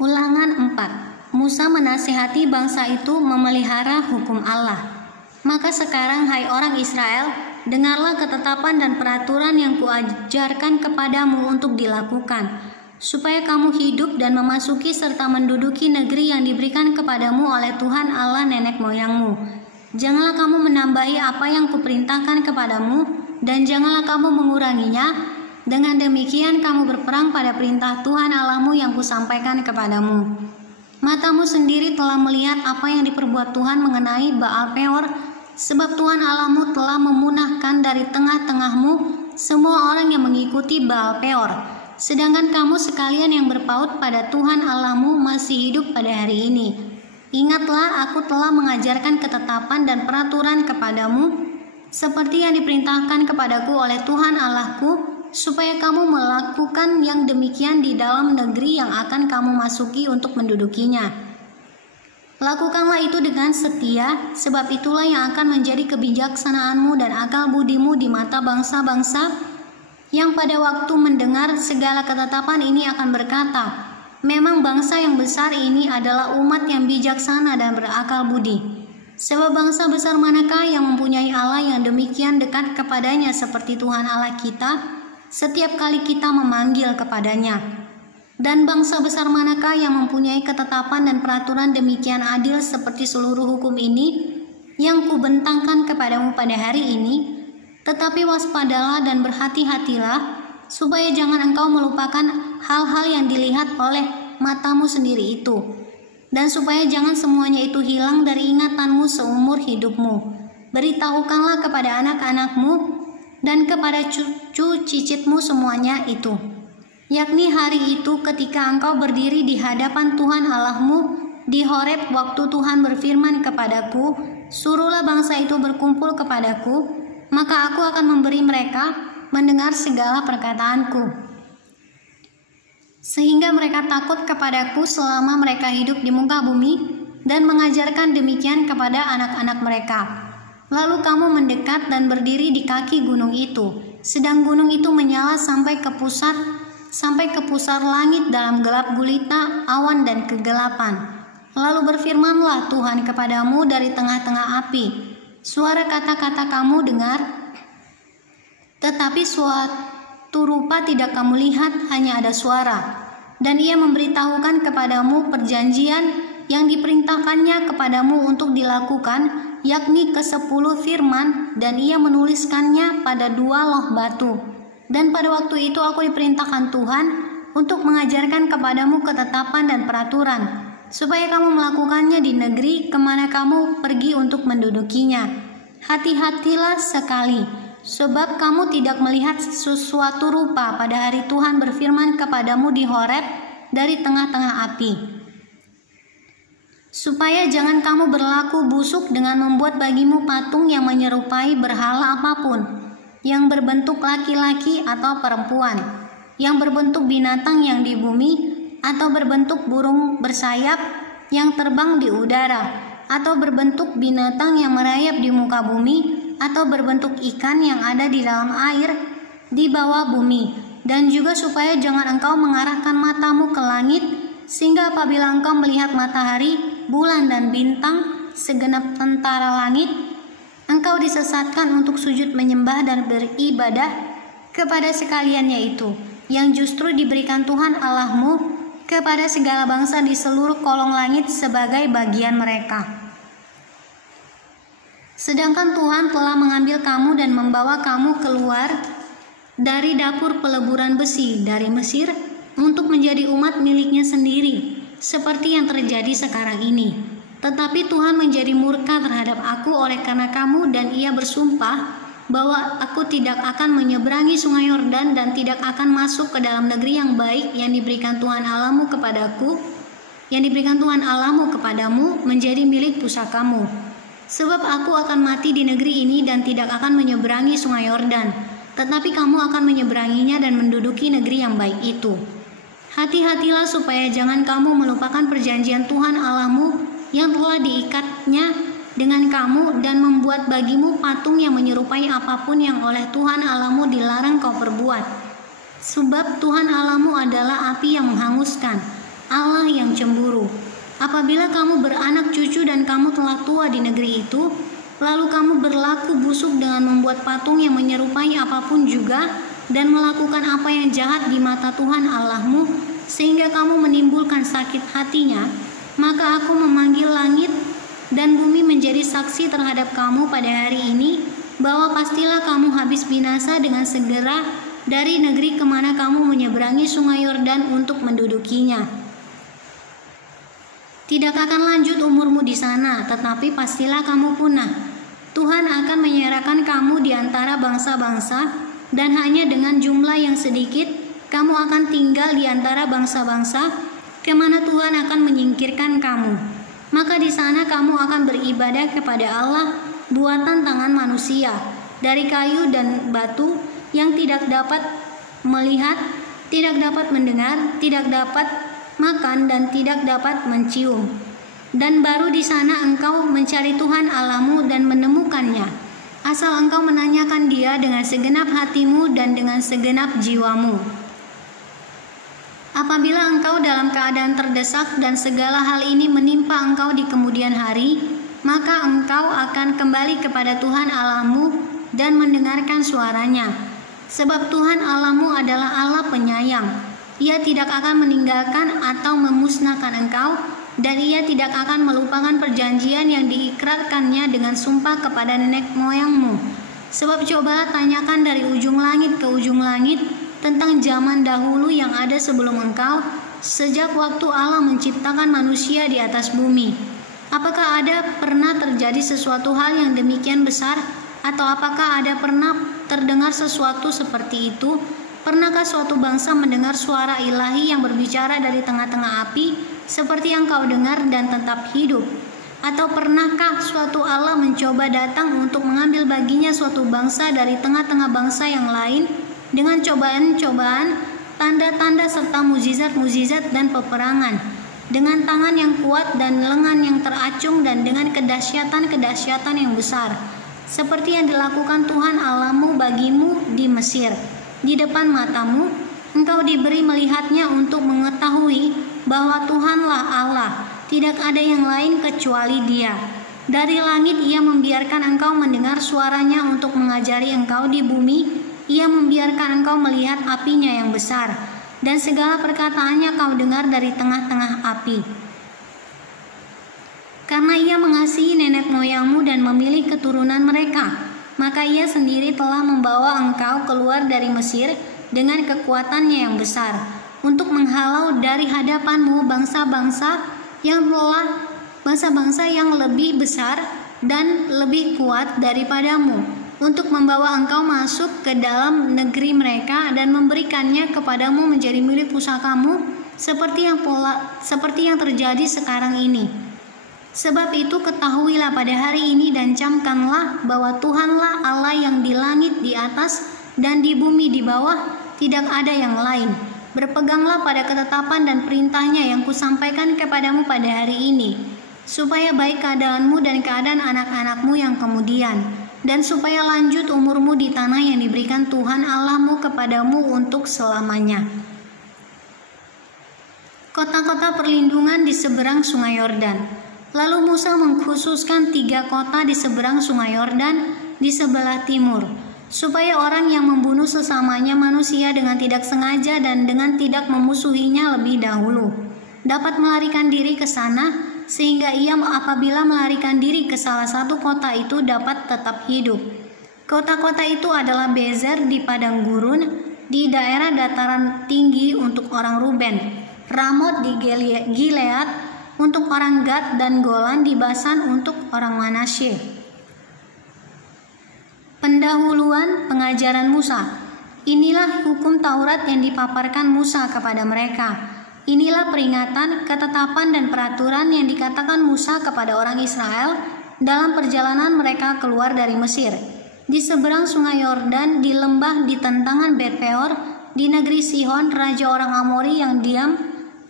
Ulangan 4. Musa menasihati bangsa itu memelihara hukum Allah. Maka sekarang hai orang Israel, dengarlah ketetapan dan peraturan yang kuajarkan kepadamu untuk dilakukan, supaya kamu hidup dan memasuki serta menduduki negeri yang diberikan kepadamu oleh Tuhan Allah nenek moyangmu. Janganlah kamu menambahi apa yang kuperintahkan kepadamu, dan janganlah kamu menguranginya. Dengan demikian kamu berperang pada perintah Tuhan Allahmu yang kusampaikan kepadamu. Matamu sendiri telah melihat apa yang diperbuat Tuhan mengenai Baal Peor, sebab Tuhan Allahmu telah memunahkan dari tengah-tengahmu semua orang yang mengikuti Baal Peor. Sedangkan kamu sekalian yang berpaut pada Tuhan Allahmu masih hidup pada hari ini. Ingatlah, aku telah mengajarkan ketetapan dan peraturan kepadamu, seperti yang diperintahkan kepadaku oleh Tuhan Allahku, supaya kamu melakukan yang demikian di dalam negeri yang akan kamu masuki untuk mendudukinya. Lakukanlah itu dengan setia, sebab itulah yang akan menjadi kebijaksanaanmu dan akal budimu di mata bangsa-bangsa yang pada waktu mendengar segala ketetapan ini akan berkata, memang bangsa yang besar ini adalah umat yang bijaksana dan berakal budi. Sebab bangsa besar manakah yang mempunyai Allah yang demikian dekat kepadanya seperti Tuhan Allah kita, setiap kali kita memanggil kepadanya? Dan bangsa besar manakah yang mempunyai ketetapan dan peraturan demikian adil seperti seluruh hukum ini yang kubentangkan kepadamu pada hari ini? Tetapi waspadalah dan berhati-hatilah, supaya jangan engkau melupakan hal-hal yang dilihat oleh matamu sendiri itu, dan supaya jangan semuanya itu hilang dari ingatanmu seumur hidupmu. Beritahukanlah kepada anak-anakmu dan kepada cucu cicitmu semuanya itu, yakni hari itu ketika engkau berdiri di hadapan Tuhan Allahmu di Horeb, waktu Tuhan berfirman kepadaku, suruhlah bangsa itu berkumpul kepadaku, maka aku akan memberi mereka mendengar segala perkataanku, sehingga mereka takut kepadaku selama mereka hidup di muka bumi, dan mengajarkan demikian kepada anak-anak mereka. Lalu kamu mendekat dan berdiri di kaki gunung itu, sedang gunung itu menyala sampai ke pusar langit dalam gelap gulita, awan dan kegelapan. Lalu berfirmanlah Tuhan kepadamu dari tengah-tengah api, suara kata-kata kamu dengar, tetapi suatu rupa tidak kamu lihat, hanya ada suara. Dan ia memberitahukan kepadamu perjanjian yang diperintahkannya kepadamu untuk dilakukan, yakni ke-10 firman, dan ia menuliskannya pada 2 loh batu. Dan pada waktu itu aku diperintahkan Tuhan untuk mengajarkan kepadamu ketetapan dan peraturan, supaya kamu melakukannya di negeri kemana kamu pergi untuk mendudukinya. Hati-hatilah sekali, sebab kamu tidak melihat sesuatu rupa pada hari Tuhan berfirman kepadamu di Horeb dari tengah-tengah api, supaya jangan kamu berlaku busuk dengan membuat bagimu patung yang menyerupai berhala apapun, yang berbentuk laki-laki atau perempuan, yang berbentuk binatang yang di bumi, atau berbentuk burung bersayap yang terbang di udara, atau berbentuk binatang yang merayap di muka bumi, atau berbentuk ikan yang ada di dalam air di bawah bumi. Dan juga supaya jangan engkau mengarahkan matamu ke langit, sehingga apabila engkau melihat matahari, bulan dan bintang, segenap tentara langit, engkau disesatkan untuk sujud menyembah dan beribadah kepada sekaliannya itu, yang justru diberikan Tuhan Allahmu kepada segala bangsa di seluruh kolong langit sebagai bagian mereka. Sedangkan Tuhan telah mengambil kamu dan membawa kamu keluar dari dapur peleburan besi dari Mesir untuk menjadi umat miliknya sendiri, seperti yang terjadi sekarang ini. Tetapi Tuhan menjadi murka terhadap aku oleh karena kamu, dan ia bersumpah bahwa aku tidak akan menyeberangi sungai Yordan dan tidak akan masuk ke dalam negeri yang baik yang diberikan Tuhan Allahmu kepadaku, yang diberikan Tuhan Allahmu kepadamu menjadi milik pusakamu. Sebab aku akan mati di negeri ini dan tidak akan menyeberangi sungai Yordan, tetapi kamu akan menyeberanginya dan menduduki negeri yang baik itu. Hati-hatilah supaya jangan kamu melupakan perjanjian Tuhan Allahmu yang telah diikatnya dengan kamu, dan membuat bagimu patung yang menyerupai apapun yang oleh Tuhan Allahmu dilarang kau perbuat. Sebab Tuhan Allahmu adalah api yang menghanguskan, Allah orang yang cemburu. Apabila kamu beranak cucu dan kamu telah tua di negeri itu, lalu kamu berlaku busuk dengan membuat patung yang menyerupai apapun juga dan melakukan apa yang jahat di mata Tuhan Allahmu, sehingga kamu menimbulkan sakit hatinya, maka aku memanggil langit dan bumi menjadi saksi terhadap kamu pada hari ini, bahwa pastilah kamu habis binasa dengan segera dari negeri kemana kamu menyeberangi sungai Yordan untuk mendudukinya. Tidak akan lanjut umurmu di sana, tetapi pastilah kamu punah. Tuhan akan menyerahkan kamu di antara bangsa-bangsa, dan hanya dengan jumlah yang sedikit, kamu akan tinggal di antara bangsa-bangsa, kemana Tuhan akan menyingkirkan kamu. Maka di sana kamu akan beribadah kepada Allah, buatan tangan manusia, dari kayu dan batu, yang tidak dapat melihat, tidak dapat mendengar, tidak dapat makan, dan tidak dapat mencium. Dan baru di sana engkau mencari Tuhan Allahmu dan menemukannya, asal engkau menanyakan Dia dengan segenap hatimu dan dengan segenap jiwamu. Apabila engkau dalam keadaan terdesak dan segala hal ini menimpa engkau di kemudian hari, maka engkau akan kembali kepada Tuhan Allahmu dan mendengarkan suaranya. Sebab Tuhan Allahmu adalah Allah penyayang. Ia tidak akan meninggalkan atau memusnahkan engkau, dan Ia tidak akan melupakan perjanjian yang diikrarkannya dengan sumpah kepada nenek moyangmu. Sebab cobalah tanyakan dari ujung langit ke ujung langit tentang zaman dahulu yang ada sebelum engkau, sejak waktu Allah menciptakan manusia di atas bumi. Apakah ada pernah terjadi sesuatu hal yang demikian besar, atau apakah ada pernah terdengar sesuatu seperti itu? Pernahkah suatu bangsa mendengar suara ilahi yang berbicara dari tengah-tengah api, seperti yang kau dengar dan tetap hidup? Atau pernahkah suatu Allah mencoba datang untuk mengambil baginya suatu bangsa dari tengah-tengah bangsa yang lain, dengan cobaan-cobaan, tanda-tanda serta mukjizat-mukjizat dan peperangan, dengan tangan yang kuat dan lengan yang teracung, dan dengan kedahsyatan-kedahsyatan yang besar, seperti yang dilakukan Tuhan Allahmu bagimu di Mesir. Di depan matamu, engkau diberi melihatnya untuk mengetahui bahwa Tuhanlah Allah, tidak ada yang lain kecuali Dia. Dari langit Ia membiarkan engkau mendengar suaranya untuk mengajari engkau di bumi. Ia membiarkan engkau melihat apinya yang besar, dan segala perkataannya kau dengar dari tengah-tengah api. Karena Ia mengasihi nenek moyangmu dan memilih keturunan mereka, maka Ia sendiri telah membawa engkau keluar dari Mesir dengan kekuatannya yang besar, untuk menghalau dari hadapanmu bangsa-bangsa yang lebih besar dan lebih kuat daripadamu, untuk membawa engkau masuk ke dalam negeri mereka dan memberikannya kepadamu menjadi milik pusakamu, seperti yang terjadi sekarang ini. Sebab itu ketahuilah pada hari ini dan camkanlah bahwa Tuhanlah Allah yang di langit di atas dan di bumi di bawah, tidak ada yang lain. Berpeganglah pada ketetapan dan perintahnya yang kusampaikan kepadamu pada hari ini, supaya baik keadaanmu dan keadaan anak-anakmu yang kemudian, dan supaya lanjut umurmu di tanah yang diberikan Tuhan Allahmu kepadamu untuk selamanya. Kota-kota perlindungan di seberang sungai Yordan. Lalu Musa mengkhususkan 3 kota di seberang sungai Yordan di sebelah timur, supaya orang yang membunuh sesamanya manusia dengan tidak sengaja dan dengan tidak memusuhinya lebih dahulu dapat melarikan diri ke sana, sehingga ia apabila melarikan diri ke salah satu kota itu dapat tetap hidup. Kota-kota itu adalah Bezer di padang gurun di daerah dataran tinggi untuk orang Ruben, Ramot di Gilead untuk orang Gad, dan Golan di Basan untuk orang Manasye. Pendahuluan pengajaran Musa. Inilah hukum Taurat yang dipaparkan Musa kepada mereka. Inilah peringatan, ketetapan, dan peraturan yang dikatakan Musa kepada orang Israel dalam perjalanan mereka keluar dari Mesir, di seberang sungai Yordan, di lembah di tentangan Bet-peor, di negeri Sihon, raja orang Amori yang diam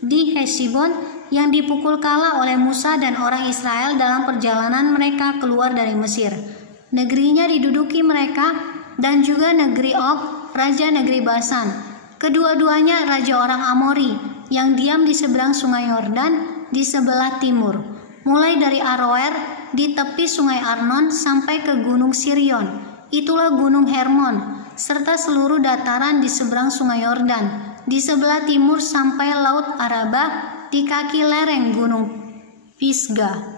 di Hesibon, yang dipukul kalah oleh Musa dan orang Israel dalam perjalanan mereka keluar dari Mesir. Negerinya diduduki mereka, dan juga negeri Og, raja negeri Basan. Kedua-duanya raja orang Amori, yang diam di seberang sungai Yordan di sebelah timur, mulai dari Aroer di tepi sungai Arnon sampai ke gunung Sirion, itulah gunung Hermon, serta seluruh dataran di seberang sungai Yordan, di sebelah timur sampai laut Araba di kaki lereng gunung Pisgah.